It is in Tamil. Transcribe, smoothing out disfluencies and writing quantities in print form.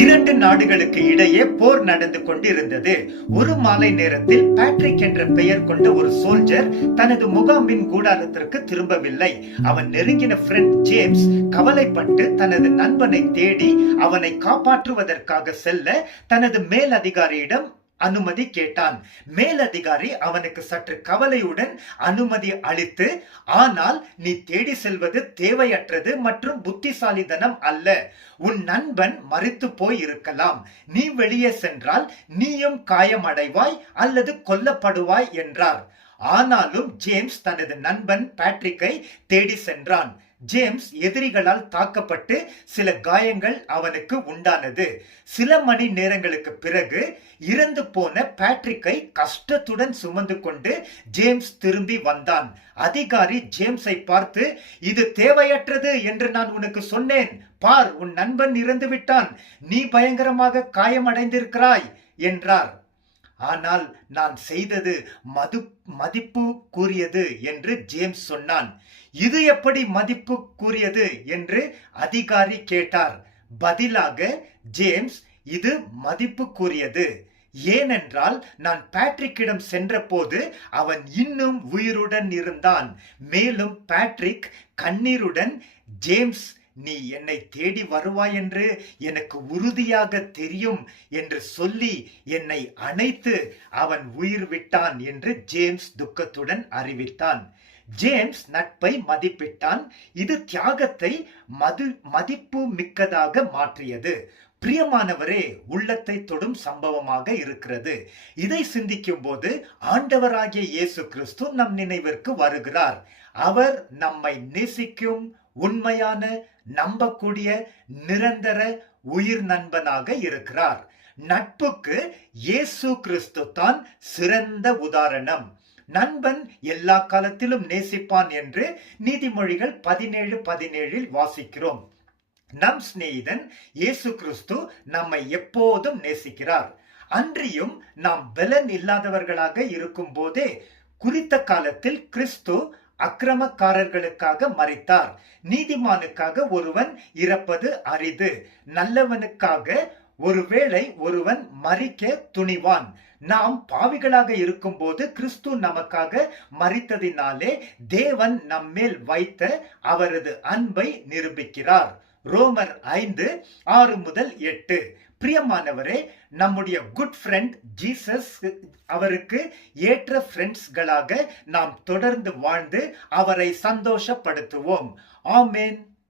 இரண்டு நாடுகளுக்கு இடையே போர் நடந்து கொண்டிருந்தது. ஒரு மாலை நேரத்தில் பேட்ரிக் என்ற பெயர் கொண்ட ஒரு சோல்ஜர் தனது முகாமின் கூடாரத்திற்கு திரும்பவில்லை. அவன் நெருங்கின ஃப்ரெண்ட் ஜேம்ஸ் கவலைப்பட்டு தனது நண்பனை தேடி அவனை காப்பாற்றுவதற்காக செல்ல தனது மேல் அதிகாரியிடம் அனுமதி கேட்டான். மேலதிகாரி அவனுக்கு சற்று கவலையுடன் அனுமதி அளித்து, ஆனால் நீ தேடி செல்வது தேவையற்றது மற்றும் புத்திசாலித்தனம் அல்ல. உன் நண்பன் மரித்து போய் இருக்கலாம். நீ வெளியே சென்றால் நீயும் காயமடைவாய் அல்லது கொல்லப்படுவாய் என்றார். ஆனாலும் ஜேம்ஸ் தனது நண்பன் பேட்ரிக்கை தேடி சென்றான். ஜேம்ஸ் எதிரிகளால் தாக்கப்பட்டு சில காயங்கள் அவனுக்கு உண்டானது. சில மணி நேரங்களுக்கு பிறகு இறந்து போன பேட்ரிக்கை கஷ்டத்துடன் சுமந்து கொண்டு ஜேம்ஸ் திரும்பி வந்தான். அதிகாரி ஜேம்ஸை பார்த்து, இது தேவையற்றது என்று நான் உனக்கு சொன்னேன். பார், உன் நண்பன் இறந்து விட்டான். நீ பயங்கரமாக காயமடைந்திருக்கிறாய் என்றார். ஆனால் நான் செய்தது மதிப்பு கூறியது என்று ஜேம்ஸ் சொன்னான். இது எப்படி மதிப்பு கூறியது என்று அதிகாரி கேட்டார். பதிலாக ஜேம்ஸ், இது மதிப்பு கூறியது. ஏனென்றால் நான் பேட்ரிக்கிடம் சென்ற போது அவன் இன்னும் உயிருடன் இருந்தான். மேலும் பேட்ரிக் கண்ணீருடன், ஜேம்ஸ், நீ என்னை தேடி வருவாய் என்று எனக்கு உறுதியாக தெரியும் என்று சொல்லி என்னை அணைத்து அவன் உயிர் விட்டான் என்று ஜேம்ஸ் துக்கத்துடன் அறிவித்தான். ஜேம்ஸ் நட்பை மதிப்பிட்டான். இது தியாகத்தை மதிப்பு மிக்கதாக மாற்றியது. பிரியமானவரே, உள்ளத்தை தொடும் சம்பவமாக இருக்கிறது. இதை சிந்திக்கும் போது ஆண்டவராகிய இயேசு கிறிஸ்து நம் நினைவிற்கு வருகிறார். அவர் நம்மை நேசிக்கும் உண்மையான, நம்பக்கூடிய, நிரந்தர உயிர் நண்பனாக இருக்கிறார். நட்புக்கு இயேசு கிறிஸ்து தான் சிறந்த உதாரணம். நண்பன் எல்லா காலத்திலும் நேசிப்பான் என்று நீதிமொழிகள் 17:17 வாசிக்கிறோம். நம் சிநேகிதன் இயேசு கிறிஸ்து நம்மை எப்போதும் நேசிக்கிறார். அன்றியும் நாம் பலன் இல்லாதவர்களாக இருக்கும் போதே குறித்த காலத்தில் கிறிஸ்து அக்கிரமக்காரர்களுக்காக மரித்தார். நீதிமானுக்காக ஒருவன் இறப்பது அரிது. நல்லவனுக்காக ஒருவேளை ஒருவன் மரிக்க துணிவான். நாம் பாவிகளாக இருக்கும் போது கிறிஸ்து நமக்காக மரித்ததினாலே தேவன் நம்மேல் வைத்த அவரது அன்பை நிரூபிக்கிறார். ரோமர் 5:6-8. பிரியமானவரே, நம்முடைய குட் ஃப்ரெண்ட் ஜீசஸ் அவருக்கு ஏற்ற ஃப்ரெண்ட்ஸ்களாக நாம் தொடர்ந்து வாழ்ந்து அவரை சந்தோஷப்படுத்துவோம். ஆமென்.